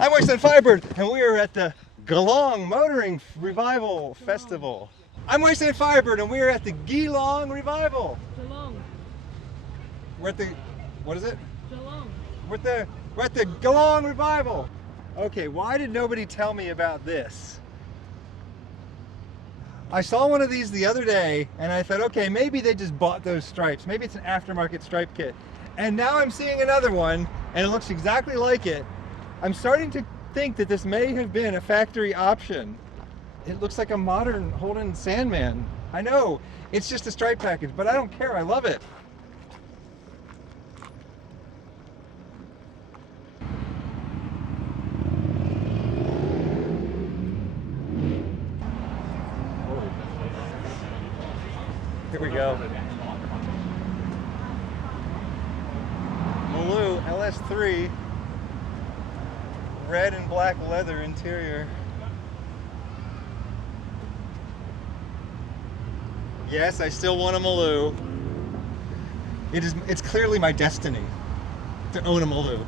I'm Wasteland Firebird, and we are at the Geelong Motoring Revival Festival. I'm Wasteland Firebird, and we are at the Geelong Revival. Geelong. We're at the, what is it? Geelong. We're at the Geelong Revival. Okay, why did nobody tell me about this? I saw one of these the other day, and I thought, okay, maybe they just bought those stripes. Maybe it's an aftermarket stripe kit. And now I'm seeing another one, and it looks exactly like it. I'm starting to think that this may have been a factory option. It looks like a modern Holden Sandman. I know, it's just a stripe package, but I don't care, I love it. Here we go. Maloo LS3, red and black leather interior. Yes, I still want a Maloo. It's clearly my destiny to own a Maloo.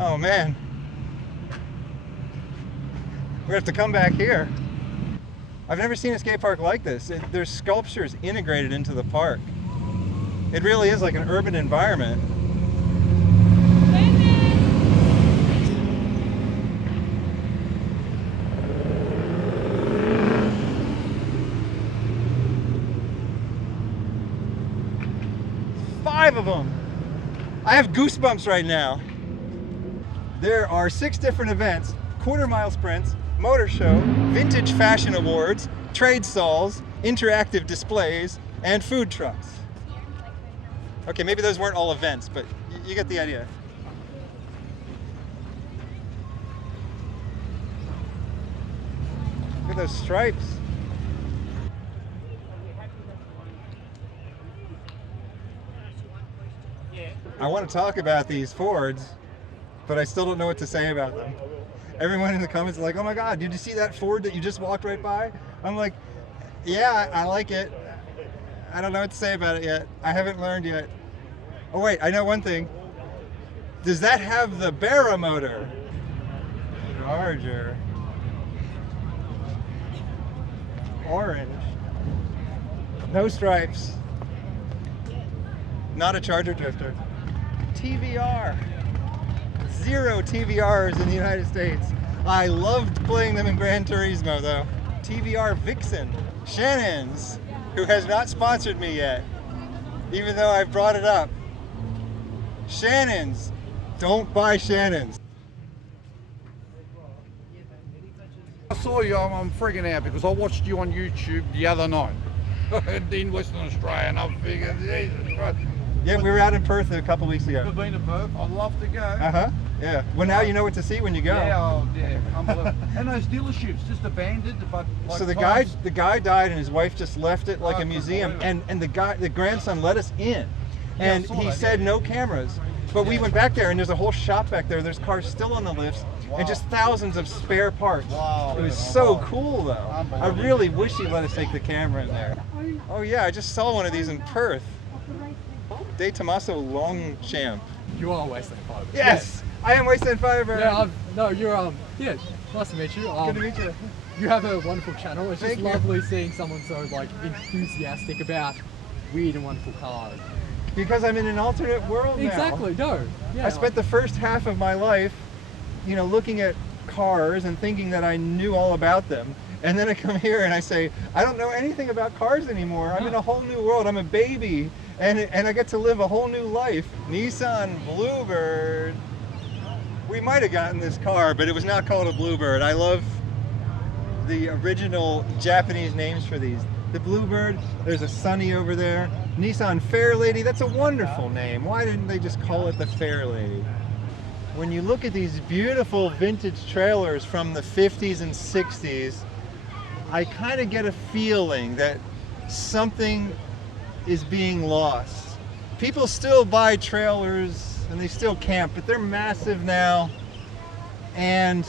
Oh man, we have to come back here. I've never seen a skate park like this. There's sculptures integrated into the park. It really is like an urban environment. Five of them. I have goosebumps right now. There are 6 different events: quarter-mile sprints, motor show, vintage fashion awards, trade stalls, interactive displays, and food trucks. Okay, maybe those weren't all events, but you get the idea. Look at those stripes. I want to talk about these Fords, but I still don't know what to say about them. Everyone in the comments is like, oh my God, did you see that Ford that you just walked right by? I'm like, yeah, I like it. I don't know what to say about it yet. I haven't learned yet. Oh wait, I know one thing. Does that have the Barra motor? Charger. Orange. No stripes. Not a Charger drifter. TVR. 0 TVRs in the United States. I loved playing them in Gran Turismo though. TVR Vixen. Shannon's, who has not sponsored me yet, even though I've brought it up. Shannon's. Don't buy Shannon's. I saw you, I'm freaking out because I watched you on YouTube the other night in Western Australia, and I'm thinking, Jesus Christ. Yeah, we were out in Perth a couple weeks ago. You've been to Perth? I'd love to go. Uh-huh, yeah. Well, now you know what to see when you go. Yeah, oh, yeah, unbelievable. And those dealerships, just abandoned, but like So the guy died and his wife just left it like a museum, and the grandson let us in, and he said no cameras. But we went back there and there's a whole shop back there. There's cars still on the lifts and just thousands of spare parts. Wow. It was so cool though. I really wish he let us take the camera in there. Oh yeah, I just saw one of these in Perth. De Tomaso Longchamp. You are Wasteland Firebird. Yes, I am Wasteland Firebird. Yeah, no, you're yeah. Nice to meet you. Good to meet you. You have a wonderful channel. It's just Thank you. lovely seeing someone so like enthusiastic about weird and wonderful cars. Because I'm in an alternate world now. Exactly. No. Yeah. I spent the first half of my life, you know, looking at cars and thinking that I knew all about them. And then I come here and I say, I don't know anything about cars anymore. I'm in a whole new world. I'm a baby. And I get to live a whole new life. Nissan Bluebird. We might have gotten this car, but it was not called a Bluebird. I love the original Japanese names for these. The Bluebird, there's a Sunny over there. Nissan Fairlady, that's a wonderful name. Why didn't they just call it the Fairlady? When you look at these beautiful vintage trailers from the 50s and 60s, I kind of get a feeling that something is being lost. People still buy trailers and they still camp, but they're massive now. And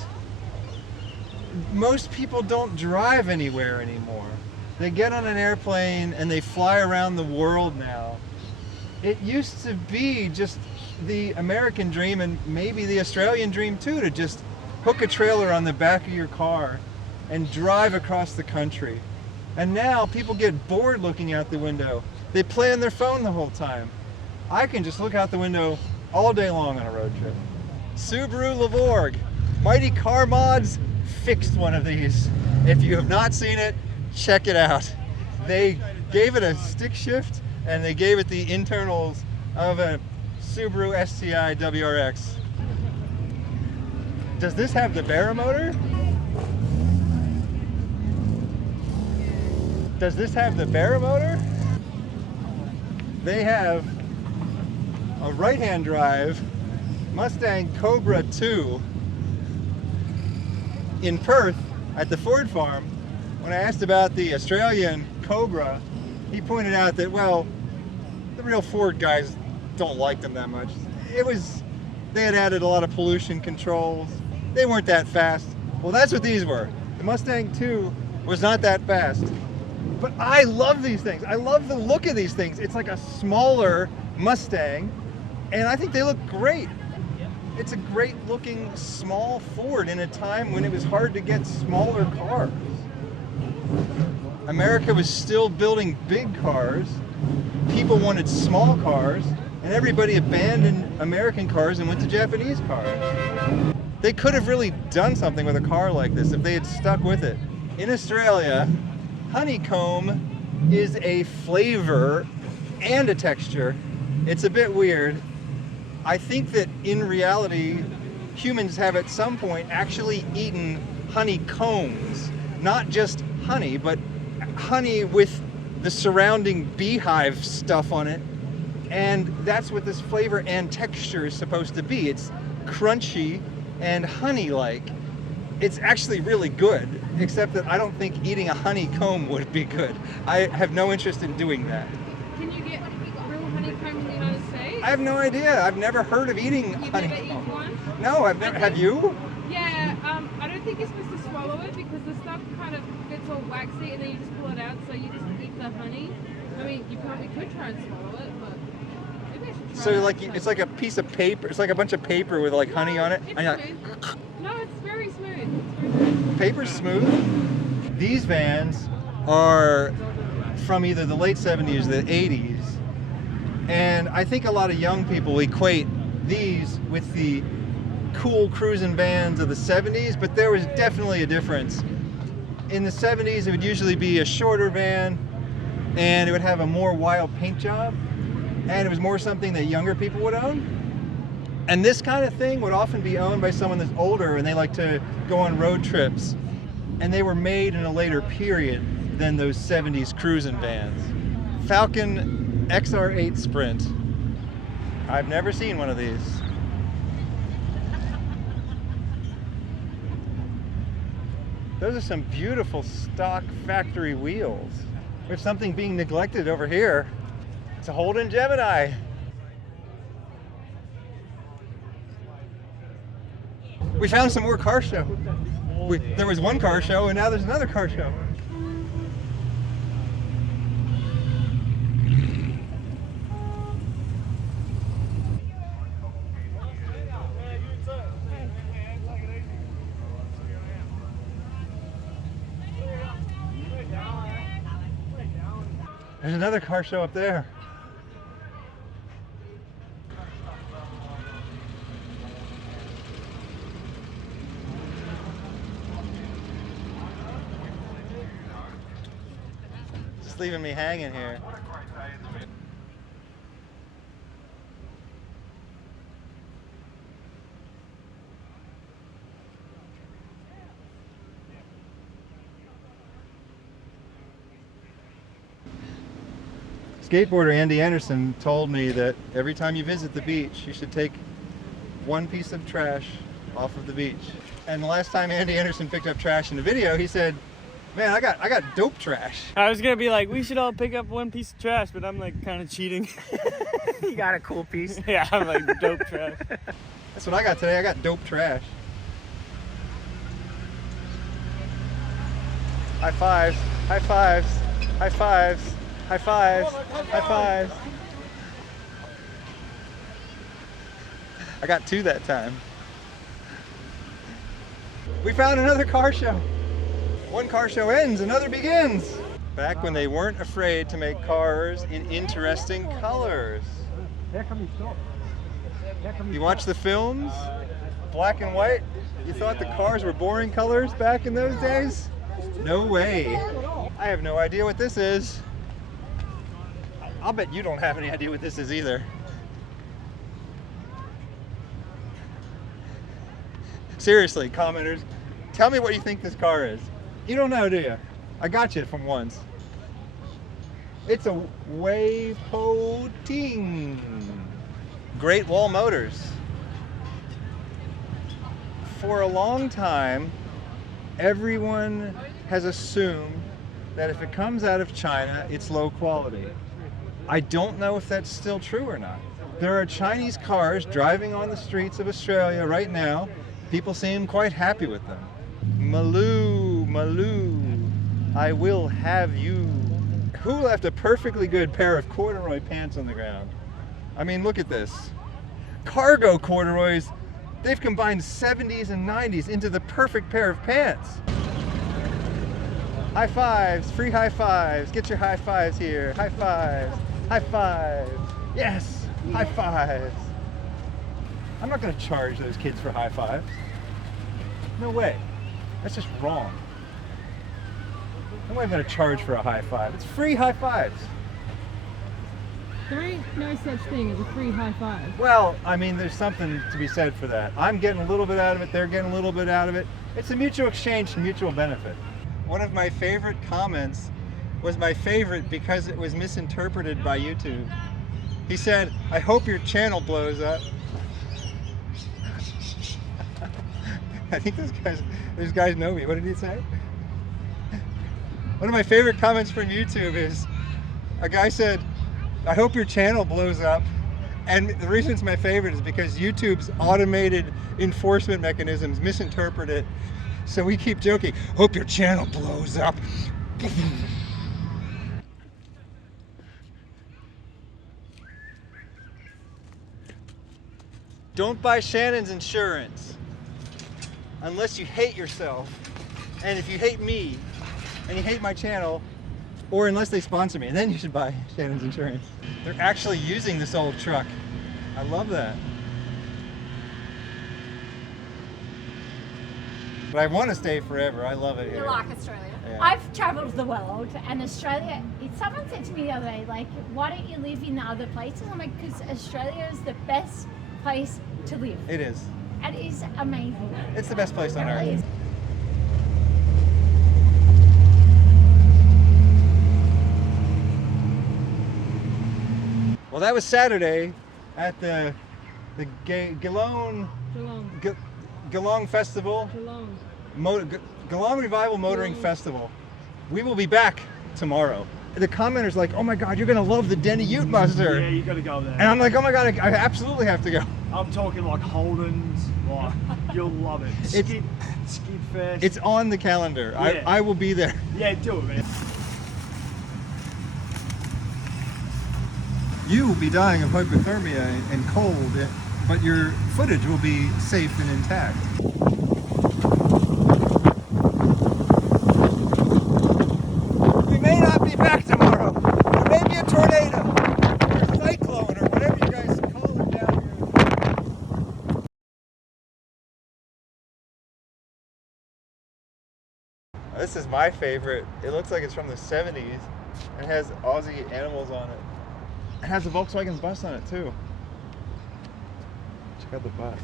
most people don't drive anywhere anymore. They get on an airplane and they fly around the world now. It used to be just the American dream, and maybe the Australian dream too, to just hook a trailer on the back of your car and drive across the country. And now people get bored looking out the window. They play on their phone the whole time. I can just look out the window all day long on a road trip. Subaru Levorg. Mighty Car Mods fixed one of these. If you have not seen it, check it out. They gave it a stick shift and they gave it the internals of a Subaru STI WRX. Does this have the Barra motor? Does this have the Barra motor? They have a right-hand drive Mustang Cobra 2 in Perth at the Ford farm. When I asked about the Australian Cobra, he pointed out that, well, the real Ford guys don't like them that much. They had added a lot of pollution controls. They weren't that fast. Well, that's what these were. The Mustang 2 was not that fast. But I love these things. I love the look of these things. It's like a smaller Mustang, and I think they look great. It's a great looking small Ford in a time when it was hard to get smaller cars. America was still building big cars. People wanted small cars, and everybody abandoned American cars and went to Japanese cars. They could have really done something with a car like this if they had stuck with it. In Australia, honeycomb is a flavor and a texture. It's a bit weird. I think that in reality, humans have at some point actually eaten honeycombs. Not just honey, but honey with the surrounding beehive stuff on it. And that's what this flavor and texture is supposed to be. It's crunchy and honey-like. It's actually really good, except that I don't think eating a honeycomb would be good. I have no interest in doing that. Can you get real honeycomb in the United States? I have no idea. I've never heard of eating You've honeycomb. never eaten one? No, I've never. Have you? Yeah, I don't think you're supposed to swallow it because the stuff kind of gets all waxy and then you just pull it out, so you just eat the honey. I mean, you probably could try and swallow it, but maybe I should try So it like next it's time. like a piece of paper. It's like a bunch of paper with like honey on it. It's And you're smooth. No, it's very smooth. It's very smooth. paper's smooth. These vans are from either the late 70s or the 80s. And I think a lot of young people equate these with the cool cruising vans of the 70s, but there was definitely a difference. In the 70s, it would usually be a shorter van, and it would have a more wild paint job, and it was more something that younger people would own. And this kind of thing would often be owned by someone that's older, and they like to go on road trips. And they were made in a later period than those 70s cruising vans. Falcon XR8 Sprint. I've never seen one of these. Those are some beautiful stock factory wheels. We have something being neglected over here. It's a Holden Gemini. We found some more car show. There was one car show and now there's another car show. There's another car show up there. Just leaving me hanging here. Skateboarder Andy Anderson told me that every time you visit the beach, you should take one piece of trash off of the beach. And the last time Andy Anderson picked up trash in a video, he said, Man, I got dope trash. I was gonna be like, we should all pick up one piece of trash, but I'm like kind of cheating. You got a cool piece. Yeah, I'm like dope trash. That's what I got today. I got dope trash. High fives, high fives, high fives, high fives, high fives. I got 2 that time. We found another car show. One car show ends, another begins. Back when they weren't afraid to make cars in interesting colors. You watch the films, black and white. You thought the cars were boring colors back in those days? No way. I have no idea what this is. I'll bet you don't have any idea what this is either. Seriously, commenters, tell me what you think this car is. You don't know, do you? I got you from once. It's a Waypoting. Great Wall Motors. For a long time, everyone has assumed that if it comes out of China, it's low quality. I don't know if that's still true or not. There are Chinese cars driving on the streets of Australia right now. People seem quite happy with them. Maloo, Maloo, I will have you. Who left a perfectly good pair of corduroy pants on the ground? I mean, look at this. Cargo corduroys, they've combined 70s and 90s into the perfect pair of pants. High fives, free high fives. Get your high fives here. High fives, high fives. Yes, high fives. I'm not gonna charge those kids for high fives. No way. That's just wrong. No way I'm gonna charge for a high five. It's free high fives. There ain't no such thing as a free high five. Well, I mean, there's something to be said for that. I'm getting a little bit out of it, they're getting a little bit out of it. It's a mutual exchange and mutual benefit. One of my favorite comments was my favorite because it was misinterpreted by YouTube. He said, I hope your channel blows up. I think those guys know me. What did he say? One of my favorite comments from YouTube is, a guy said, I hope your channel blows up. And the reason it's my favorite is because YouTube's automated enforcement mechanisms misinterpret it. So we keep joking, hope your channel blows up. Don't buy Shannon's insurance unless you hate yourself. And if you hate me and you hate my channel, or unless they sponsor me, then you should buy Shannon's insurance. They're actually using this old truck. I love that. But I want to stay forever. I love it here. You like Australia? Yeah. I've travelled the world, and Australia. Someone said to me the other day, like, why don't you live in other places? I'm like, because Australia is the best place to live. It is. It is amazing. It's the best place on It really earth. is. Well, that was Saturday at the Geelong Festival. Geelong Revival Motoring Festival. We will be back tomorrow. The commenters like, oh my God, you're gonna love the Denny Ute Muster. Yeah, you gotta go there. And I'm like, oh my God, I absolutely have to go. I'm talking like Holden's, like, you'll love it. Skid Fest. It's on the calendar. Yeah. I will be there. Yeah, do it, man. You will be dying of hypothermia and cold, but your footage will be safe and intact. We may not be back tomorrow. There may be a tornado, or a cyclone, or whatever you guys call it down here. This is my favorite. It looks like it's from the 70s and has Aussie animals on it. It has a Volkswagen bus on it too. Check out the bus.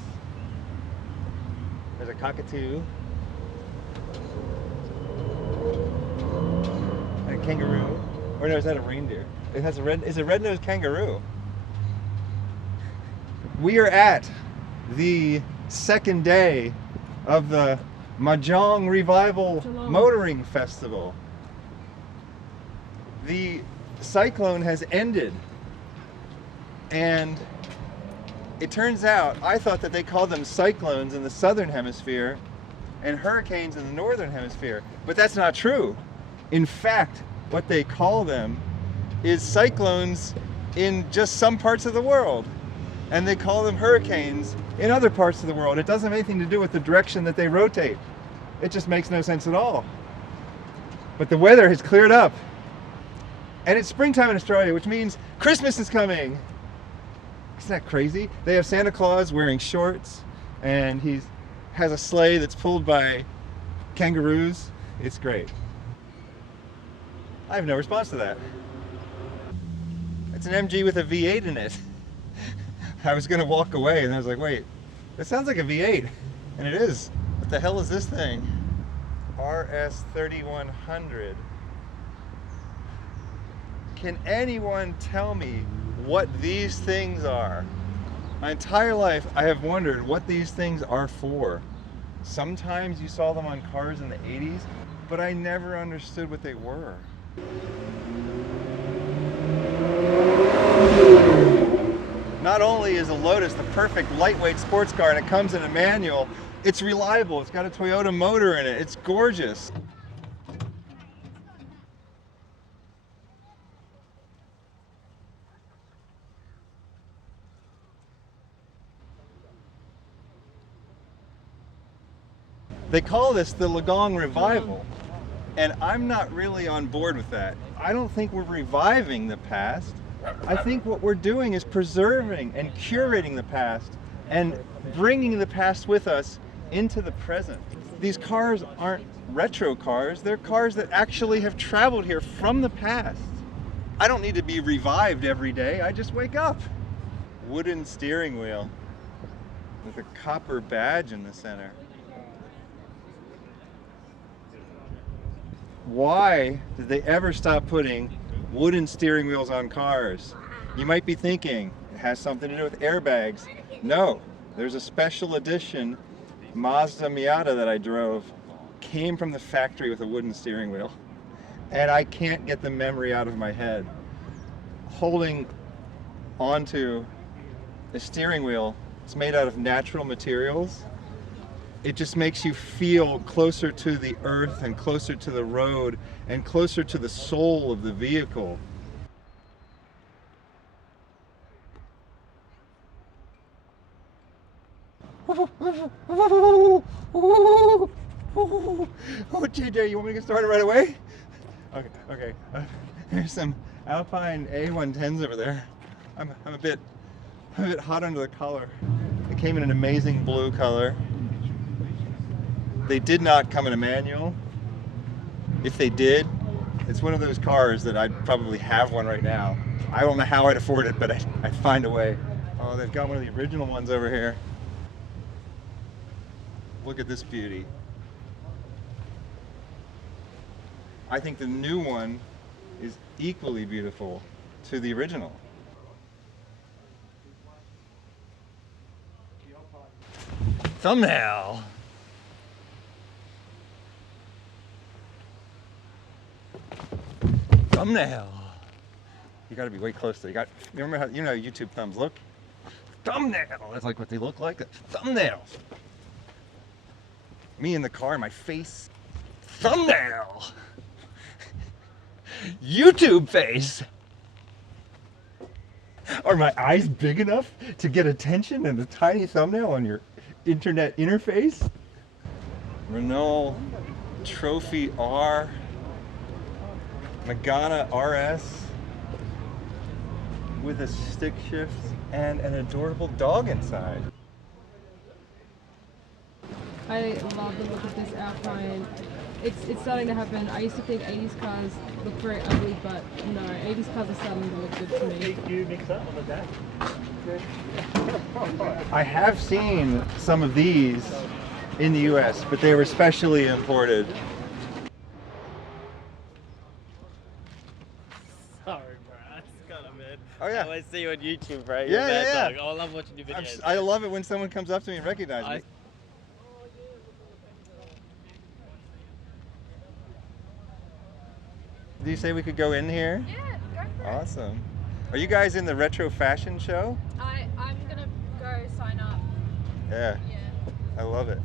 There's a cockatoo. And a kangaroo. Or no, is that a reindeer? It has it's a red-nosed kangaroo. We are at the second day of the Mahjong Revival Geelong. Motoring Festival. The cyclone has ended, and it turns out I thought that they called them cyclones in the southern hemisphere and hurricanes in the northern hemisphere, but that's not true. In fact, what they call them is cyclones in just some parts of the world, and they call them hurricanes in other parts of the world. It doesn't have anything to do with the direction that they rotate. It just makes no sense at all. But the weather has cleared up, and it's springtime in Australia, which means Christmas is coming. Isn't that crazy? They have Santa Claus wearing shorts, and he has a sleigh that's pulled by kangaroos. It's great. I have no response to that. It's an MG with a V8 in it. I was gonna walk away and I was like, wait, that sounds like a V8. And it is. What the hell is this thing? RS3100. Can anyone tell me what these things are? My entire life I have wondered what these things are for. Sometimes you saw them on cars in the 80s, but I never understood what they were. Not only is a Lotus the perfect lightweight sports car and it comes in a manual, it's reliable, it's got a Toyota motor in it, it's gorgeous. They call this the Geelong Revival, and I'm not really on board with that. I don't think we're reviving the past. I think what we're doing is preserving and curating the past and bringing the past with us into the present. These cars aren't retro cars, they're cars that actually have traveled here from the past. I don't need to be revived every day, I just wake up. Wooden steering wheel with a copper badge in the center. Why did they ever stop putting wooden steering wheels on cars? You might be thinking it has something to do with airbags. No, there's a special edition Mazda Miata that I drove. Came from the factory with a wooden steering wheel. And I can't get the memory out of my head. Holding onto a steering wheel, it's made out of natural materials. It just makes you feel closer to the earth and closer to the road and closer to the soul of the vehicle. Oh, JJ, you want me to get started right away? Okay. There's some Alpine A110s over there. I'm a bit hot under the collar. It came in an amazing blue color. They did not come in a manual. If they did, it's one of those cars that I'd probably have one right now. I don't know how I'd afford it, but I'd find a way. Oh, they've got one of the original ones over here. Look at this beauty. I think the new one is equally beautiful to the original. Thumbnail. Thumbnail. You gotta be way closer. You remember how, you know how YouTube thumbs look? Thumbnail. That's like what they look like. Thumbnail. Me in the car, my face. Thumbnail. YouTube face. Are my eyes big enough to get attention in a tiny thumbnail on your internet interface? Renault Trophy R. Megane RS with a stick shift and an adorable dog inside. I love the look of this Alpine. It's starting to happen. I used to think 80s cars look very ugly, but no, 80s cars are starting to look good to me. You mix up on the dash. I have seen some of these in the US, but they were specially imported. Sorry, bro. That's kind of mad. Oh yeah. I always see you on YouTube, bro. You're Yeah, a mad yeah. dog. Oh, I love watching your videos. I love it when someone comes up to me and recognizes me. Do you say we could go in here? Yeah, go for it. Awesome. Are you guys in the retro fashion show? I'm gonna go sign up. Yeah. Yeah. I love it.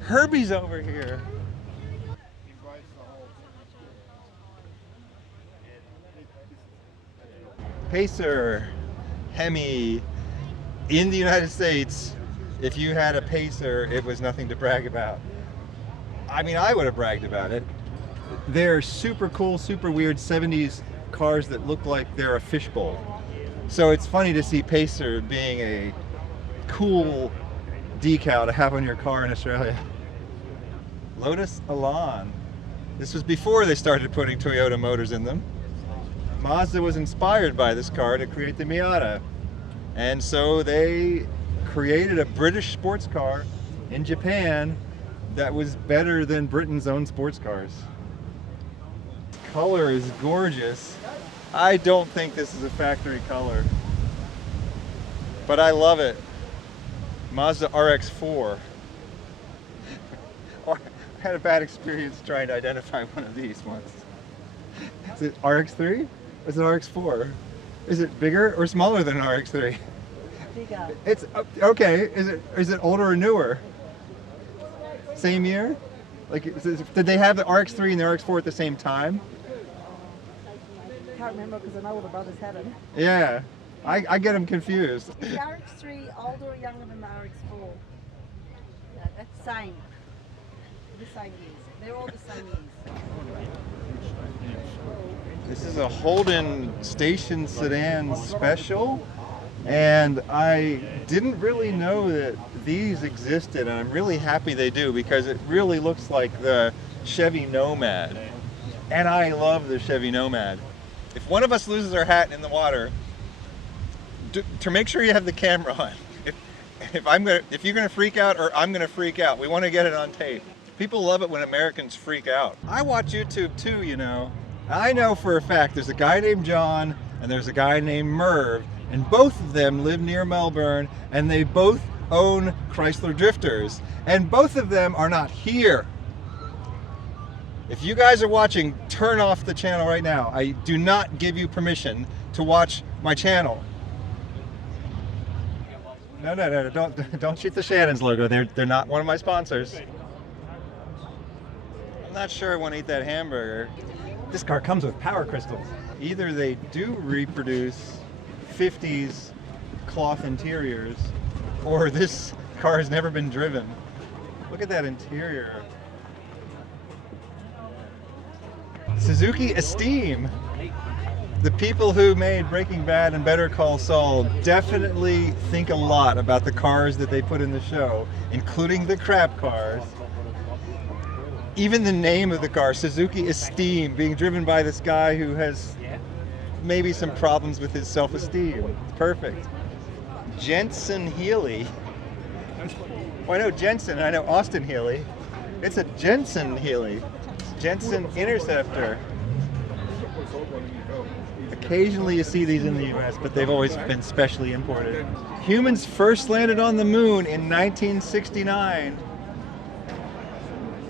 Herbie's over here. Pacer, Hemi. In the United States, if you had a Pacer, it was nothing to brag about. I mean, I would have bragged about it. They're super cool, super weird 70s cars that look like they're a fishbowl. So it's funny to see Pacer being a cool decal to have on your car in Australia. Lotus Elan. This was before they started putting Toyota motors in them. Mazda was inspired by this car to create the Miata. And so they created a British sports car in Japan that was better than Britain's own sports cars. Color is gorgeous. I don't think this is a factory color, but I love it. Mazda RX-4. I had a bad experience trying to identify one of these once. Is it RX-3? Is it RX-4? Is it bigger or smaller than an RX-3? Bigger. It's okay. Is it older or newer? Same year? Like, did they have the RX-3 and the RX-4 at the same time? Can't remember because I know all the brothers had it. Yeah, I get them confused. Is the RX-3 older or younger than the RX-4? No, that's same. The same years. They're all the same years. This is a Holden station sedan special, and I didn't really know that these existed, and I'm really happy they do because it really looks like the Chevy Nomad, and I love the Chevy Nomad. If one of us loses our hat in the water, to make sure you have the camera on. If you're gonna freak out or I'm gonna freak out, we want to get it on tape. People love it when Americans freak out. I watch YouTube too, you know. I know for a fact there's a guy named John and there's a guy named Merv, and both of them live near Melbourne, and they both own Chrysler Drifters, and both of them are not here. If you guys are watching, turn off the channel right now. I do not give you permission to watch my channel. No, don't shoot the Shannon's logo. They're not one of my sponsors. I'm not sure I want to eat that hamburger. This car comes with power crystals. Either they do reproduce 50s cloth interiors, or this car has never been driven. Look at that interior. Suzuki Esteem. The people who made Breaking Bad and Better Call Saul definitely think a lot about the cars that they put in the show, including the crap cars. Even the name of the car, Suzuki Esteem, being driven by this guy who has maybe some problems with his self-esteem. It's perfect. Jensen Healy. Oh, I know Jensen, I know Austin Healy. It's a Jensen Healy. Jensen Interceptor. Occasionally you see these in the US, but they've always been specially imported. Humans first landed on the moon in 1969.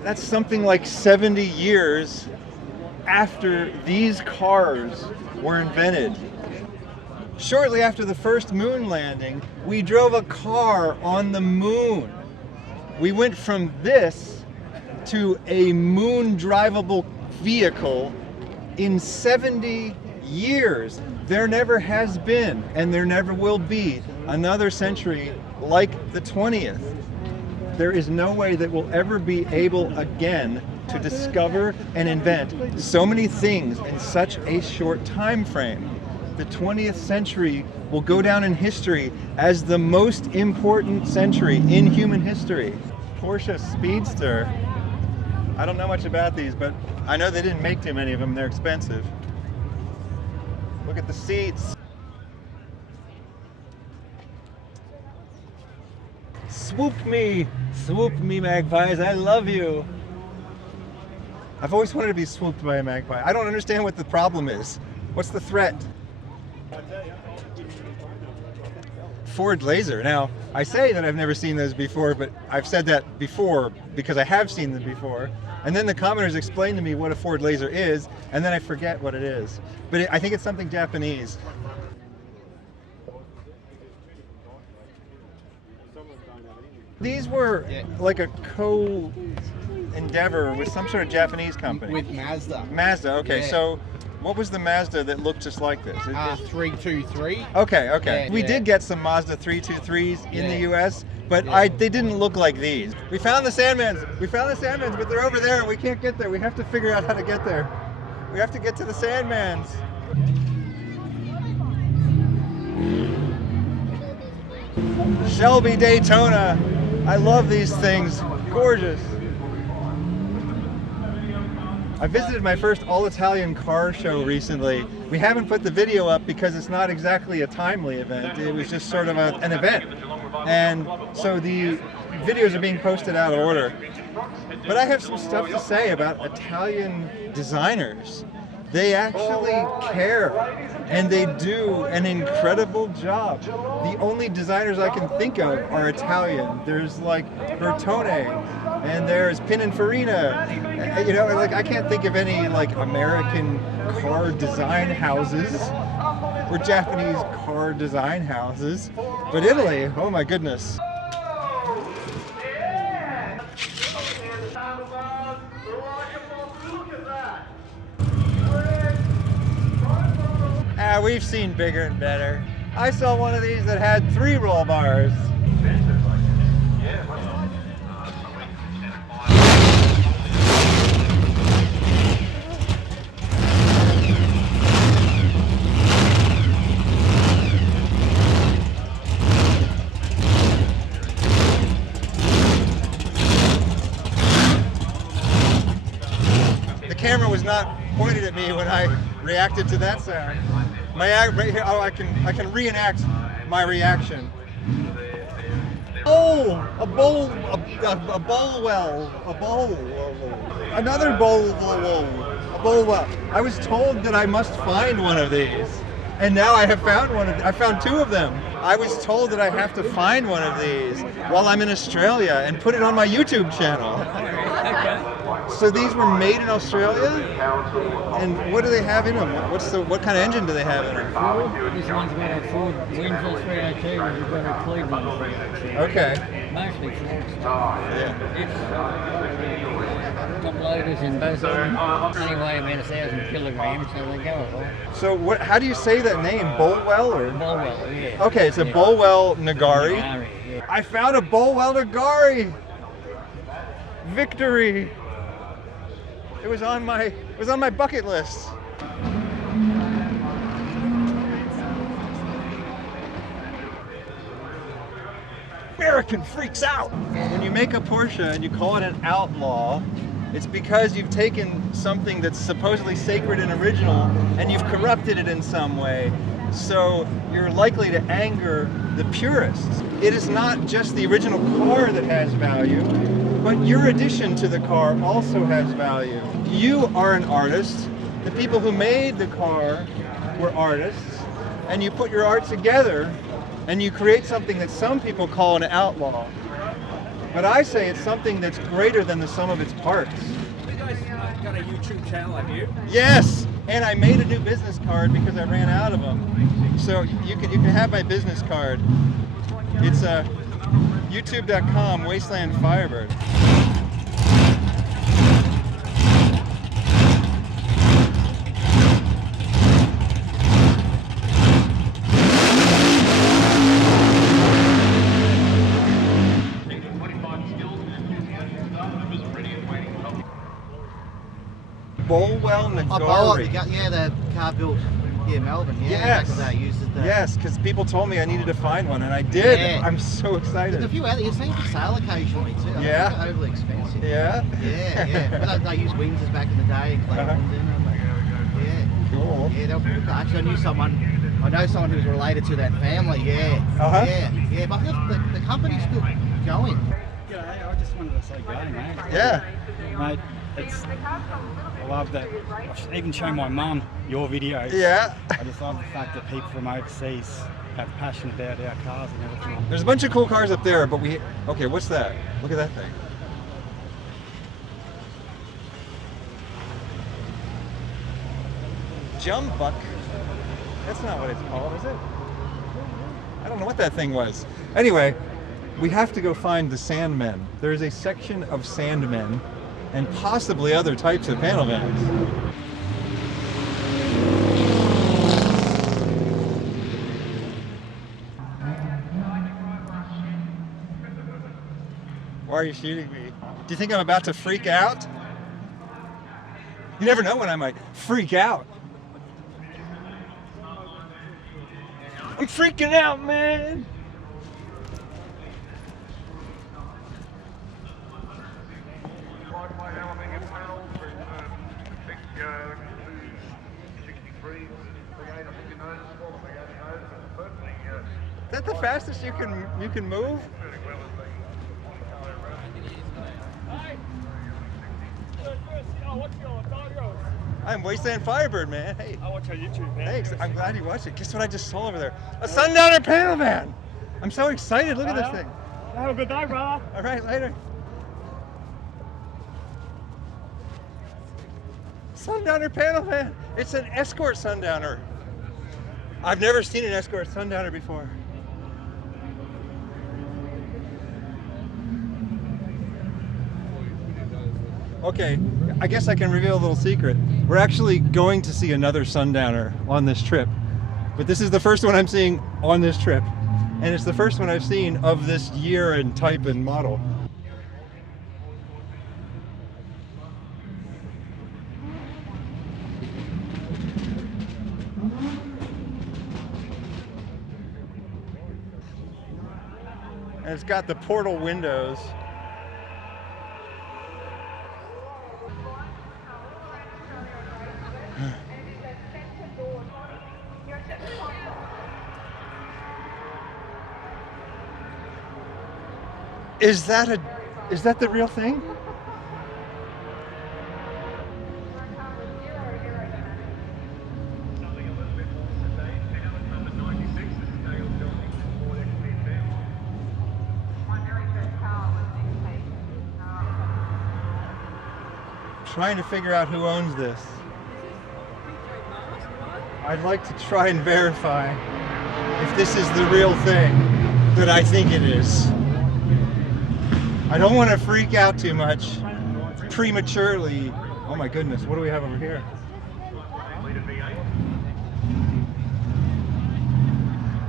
That's something like 70 years after these cars were invented. Shortly after the first moon landing, we drove a car on the moon. We went from this to a moon drivable vehicle in 70 years. There never has been, and there never will be, another century like the 20th. There is no way that we'll ever be able again to discover and invent so many things in such a short time frame. The 20th century will go down in history as the most important century in human history. Porsche Speedster. I don't know much about these, but I know they didn't make too many of them. They're expensive. Look at the seats. Swoop me, magpies, I love you. I've always wanted to be swooped by a magpie. I don't understand what the problem is. What's the threat? Ford Laser. Now, I say that I've never seen those before, but I've said that before because I have seen them before. And then the commenters explain to me what a Ford Laser is, and then I forget what it is. But I think it's something Japanese. These were like a co-endeavor with some sort of Japanese company. With Mazda. Mazda, okay. Yeah. So what was the Mazda that looked just like this? 323. Okay. Yeah, We yeah. did get some Mazda 323s in the Yeah. US, but they didn't look like these. We found the Sandmans. But they're over there and we can't get there. We have to figure out how to get there. We have to get to the Sandmans. Shelby Daytona. I love these things. Gorgeous. I visited my first all-Italian car show recently. We haven't put the video up because it's not exactly a timely event. It was just sort of an event. And so the videos are being posted out of order. But I have some stuff to say about Italian designers. They actually care, and they do an incredible job. The only designers I can think of are Italian. There's like Bertone, and there's Pininfarina. You know, like I can't think of any like American car design houses or Japanese car design houses. But Italy, oh my goodness. We've seen bigger and better. I saw one of these that had 3 roll bars. The camera was not pointed at me when I reacted to that sound. Right here, I can reenact my reaction. Oh, a bowl well, another bowl well. I was told that I must find one of these, and now I have found one. I found 2 of them. I was told that I have to find one of these while I'm in Australia and put it on my YouTube channel. So these were made in Australia, and what do they have in them? What kind of engine do they have in them? This one's got a Ford Windsor 302, and you've got a Cleveland 302. Okay. Mostly Ford stuff. Yeah. It's top loaders in both of them. Only weigh about 1,000 kilograms, so they go a lot. So how do you say that name? Bolwell or? Bolwell, yeah. Okay, it's a Bolwell Nagari. Nagari, yeah. I found a Bolwell Nagari. Victory. It was on my bucket list. American freaks out. When you make a Porsche and you call it an outlaw, it's because you've taken something that's supposedly sacred and original and you've corrupted it in some way. So you're likely to anger the purists. It is not just the original car that has value, but your addition to the car also has value. You are an artist. The people who made the car were artists, and you put your art together and you create something that some people call an outlaw. But I say it's something that's greater than the sum of its parts. You guys got a YouTube channel, have you? Yes, and I made a new business card because I ran out of them. So you can have my business card. It's youtube.com Wasteland Firebird. Bolwell Nagari. The car built here, Melbourne. Yes. Back in the day, uses the. Yes, because people told me I needed to find one, and I did. Yeah. I'm so excited. There's a few out there. You see for sale occasionally too. I Yeah. think they're overly expensive. Yeah? Yeah. But they used Windsors back in the day in Cleveland, didn't they? Yeah. Cool. Yeah, they were good. Actually, I know someone who's related to that family. Yeah. Uh-huh. Yeah. But I think the company's still going. G'day, I just wanted to say g'day, mate. Yeah. Mate, I love that. I've even shown my mum your videos. Yeah. I just love the fact that people from overseas have passion about our cars and everything. There's a bunch of cool cars up there, but okay, what's that? Look at that thing. Jumbuck? That's not what it's called, is it? I don't know what that thing was. Anyway, we have to go find the Sandmen. There's a section of Sandmen and possibly other types of panel vans. Why are you shooting me? Do you think I'm about to freak out? You never know when I might freak out. I'm freaking out, man! Is that the fastest you can move? I'm Wasteland Firebird, man. Hey. I watch on YouTube, man. Thanks. I'm glad you watched it. Guess what I just saw over there? A Sundowner panel van! I'm so excited. Look at this thing. Have a good day, brother. All right, later. Sundowner panel van. It's an Escort Sundowner. I've never seen an Escort Sundowner before. Okay, I guess I can reveal a little secret. We're actually going to see another Sundowner on this trip, but this is the first one I'm seeing on this trip, and it's the first one I've seen of this year and type and model. And it's got the portal windows. Is that the real thing? Trying to figure out who owns this. I'd like to try and verify if this is the real thing that I think it is. I don't want to freak out too much prematurely. Oh my goodness, what do we have over here?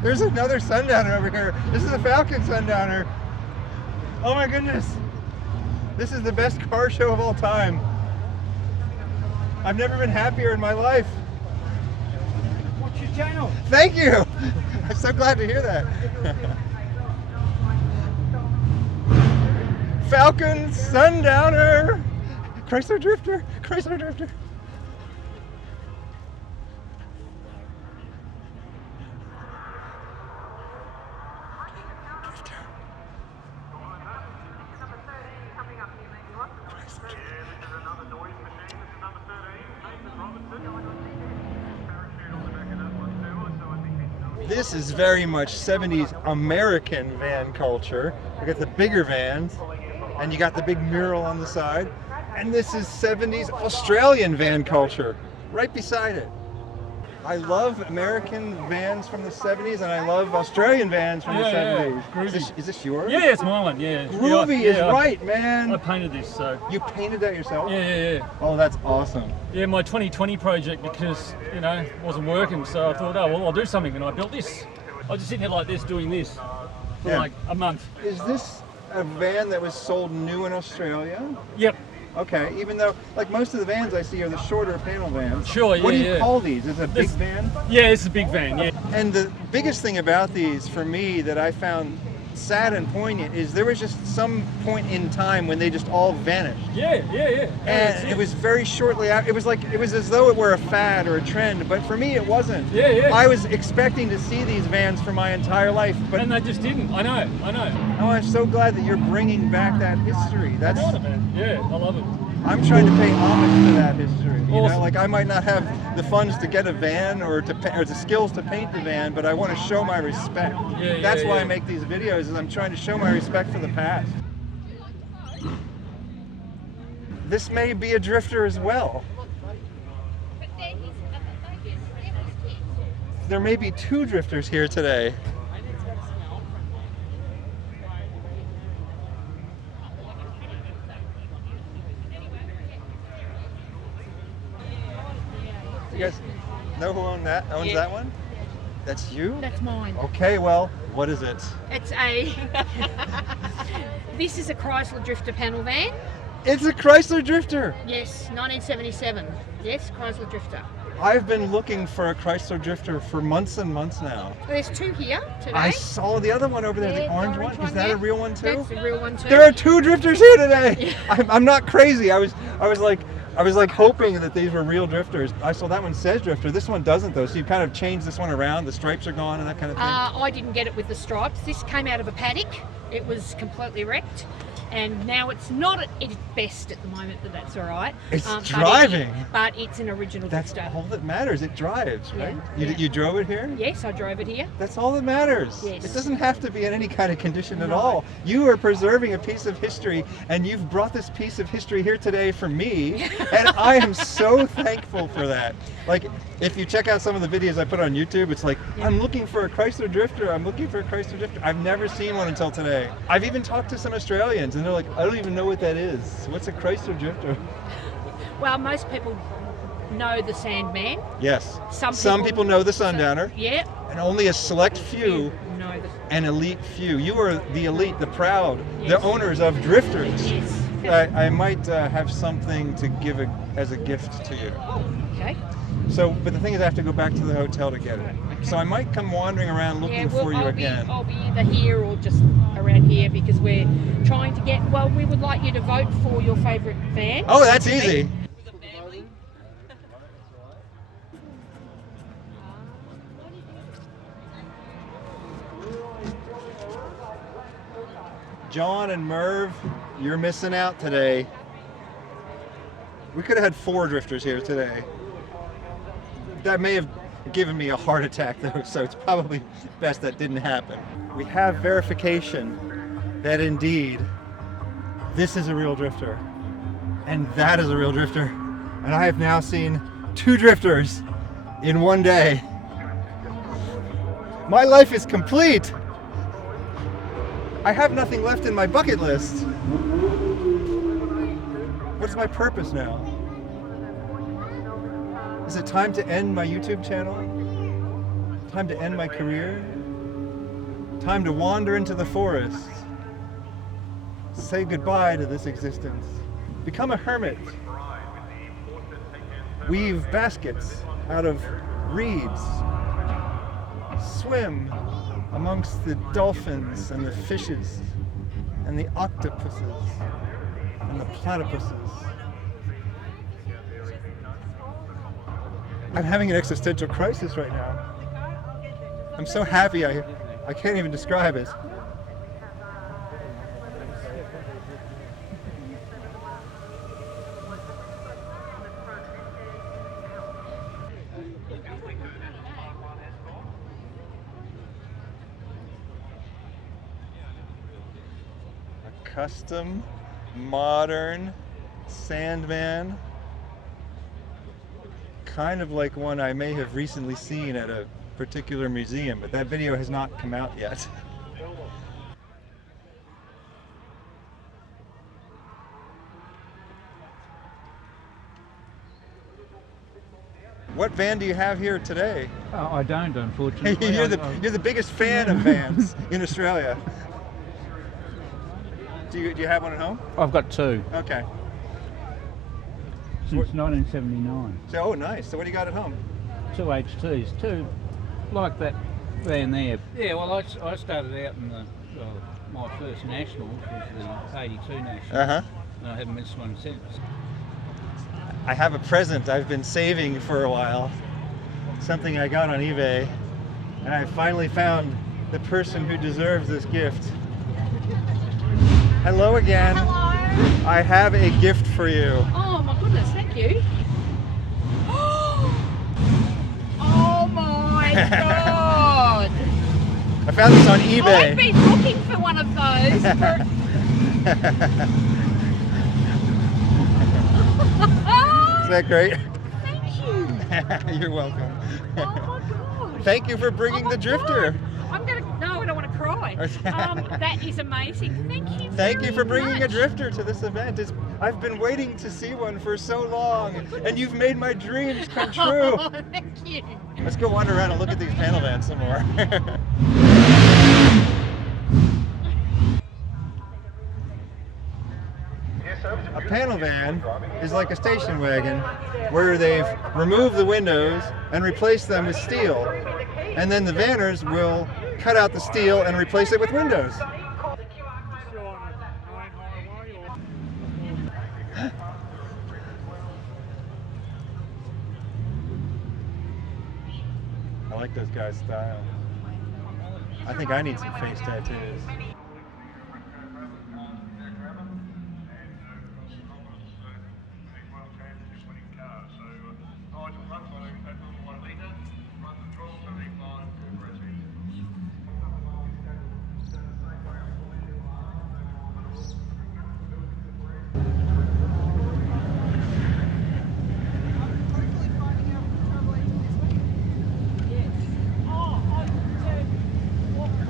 There's another Sundowner over here. This is a Falcon Sundowner. Oh my goodness. This is the best car show of all time. I've never been happier in my life. Watch your channel. Thank you. I'm so glad to hear that. Falcon Sundowner. Chrysler Drifter. Chrysler Drifter. This is very much 70s American van culture. We got the bigger vans, and you got the big mural on the side. And this is 70s Australian van culture, right beside it. I love American vans from the 70s, and I love Australian vans from the 70s. Yeah. Is this yours? Yeah, it's my one, yeah. Groovy is right, man. I painted this, so. You painted that yourself? Yeah. Oh, that's awesome. Yeah, my 2020 project, because, wasn't working, so I thought, oh, well, I'll do something, and I built this. I was just sitting here like this, doing this, for like a month. Is this a van that was sold new in Australia? Yep. Okay, even though, like most of the vans I see are the shorter panel vans. Sure, yeah. What do you call these? Is it a big van? Yeah, it's a big van, yeah. And the biggest thing about these, for me, that I found sad and poignant is there was just some point in time when they just all vanished. Yeah. And it was very shortly after. It was as though it were a fad or a trend, but for me it wasn't. Yeah. I was expecting to see these vans for my entire life, but and they just didn't. I know. Oh, I'm so glad that you're bringing back that history. That's I love it, man. Yeah, I love it. I'm trying to pay homage to that history. You know, Awesome. like I might not have the funds to get a van or the skills to paint the van, but I want to show my respect. That's why I make these videos, is I'm trying to show my respect for the past. This may be a drifter as well. There may be 2 drifters here today. You guys know who owns that one? That's you? That's mine. Okay, well, what is it? It's a. This is a Chrysler Drifter panel van. It's a Chrysler Drifter. Yes, 1977. Yes, Chrysler Drifter. I've been looking for a Chrysler Drifter for months and months now. There's 2 here today. I saw the other one over there, the orange one. Is that a real one too? That's a real one too. There are 2 drifters here today. I'm not crazy. I was like hoping that these were real drifters. I saw that one says drifter. This one doesn't though. So you kind of changed this one around. The stripes are gone and that kind of thing. I didn't get it with the stripes. This came out of a paddock. It was completely wrecked. And now it's not at its best at the moment, but that's all right. It's driving. But it's an original That's drifter. all that matters. It drives, right? Yeah, You drove it here? Yes, I drove it here. That's all that matters. Yes. It doesn't have to be in any kind of condition at No. all. You are preserving a piece of history, and you've brought this piece of history here today for me, and I am so thankful for that. Like, if you check out some of the videos I put on YouTube, it's like, I'm looking for a Chrysler Drifter, I'm looking for a Chrysler Drifter. I've never seen one until today. I've even talked to some Australians, and they're like, I don't even know what that is. What's a Chrysler Drifter? Well, most people know the Sandman. Yes. Some people know the Sundowner. Yeah. And only a select few, know an elite few. You are the elite, the proud, Yes. the owners of drifters. Yes. I might have something to give as a gift to you. Okay. So, but the thing is I have to go back to the hotel to get it. So I might come wandering around looking for you again. I'll be either here or just around here because we're trying to get, well, we would like you to vote for your favourite van. Oh, that's easy. John and Merv, you're missing out today. We could have had 4 drifters here today. That may have given me a heart attack though, so it's probably best that didn't happen. We have verification that indeed this is a real drifter and that is a real drifter, and I have now seen 2 drifters in one day. My life is complete. I have nothing left in my bucket list. What's my purpose now? Is it time to end my YouTube channel? Time to end my career? Time to wander into the forest? Say goodbye to this existence. Become a hermit. Weave baskets out of reeds. Swim amongst the dolphins and the fishes and the octopuses and the platypuses. I'm having an existential crisis right now. I'm so happy I can't even describe it. A custom, modern Sandman. Kind of like one I may have recently seen at a particular museum, but that video has not come out yet. What van do you have here today? I don't, unfortunately. you're the biggest fan of vans in Australia. Do you have one at home? I've got 2. Okay. Since 1979. So, oh, nice. So what do you got at home? 2 HTs, 2 like that van there. Yeah, well, I started out in my first nationals was the 82 national. Uh-huh. And I haven't missed one since. I have a present I've been saving for a while. Something I got on eBay. And I finally found the person who deserves this gift. Hello again. Hello. I have a gift for you. Oh my goodness, thank you. Oh my god! I found this on eBay. I've been looking for one of those. Is that great? Thank you. You're welcome. Oh my god. Thank you for bringing the drifter. I'm gonna. No, I don't want to cry. That is amazing. Thank you. Thank you for bringing much. a drifter to this event. I've been waiting to see one for so long, and you've made my dreams come true. Oh, thank you. Let's go wander around and look at these panel vans some more. A panel van is like a station wagon where they've removed the windows and replaced them with steel. And then the vanners will cut out the steel and replace it with windows. I like those guys' style. I think I need some face tattoos.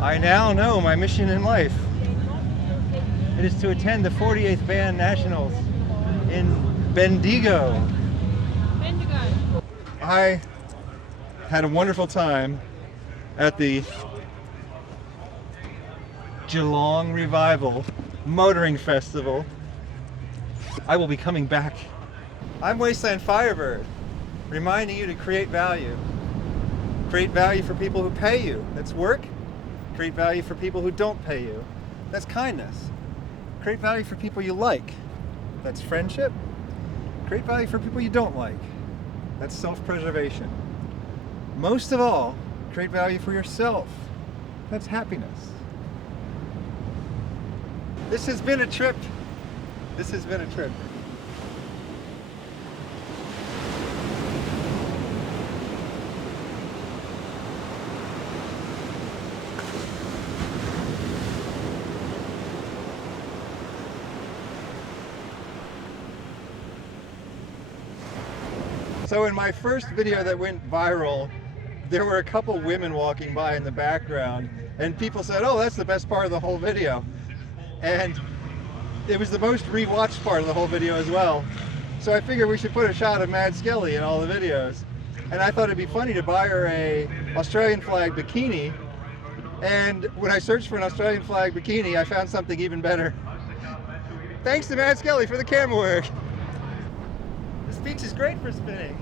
I now know my mission in life. It is to attend the 48th Band Nationals in Bendigo. I had a wonderful time at the Geelong Revival Motoring Festival. I will be coming back. I'm Wasteland Firebird, reminding you to create value. Create value for people who pay you. That's work. Create value for people who don't pay you. That's kindness. Create value for people you like. That's friendship. Create value for people you don't like. That's self-preservation. Most of all, create value for yourself. That's happiness. This has been a trip. This has been a trip. So in my first video that went viral, there were a couple women walking by in the background, and people said, oh, that's the best part of the whole video. And it was the most rewatched part of the whole video as well. So I figured we should put a shot of Mad Skelly in all the videos. And I thought it'd be funny to buy her a Australian flag bikini. And when I searched for an Australian flag bikini, I found something even better. Thanks to Mad Skelly for the camera work. This beach is great for spinning.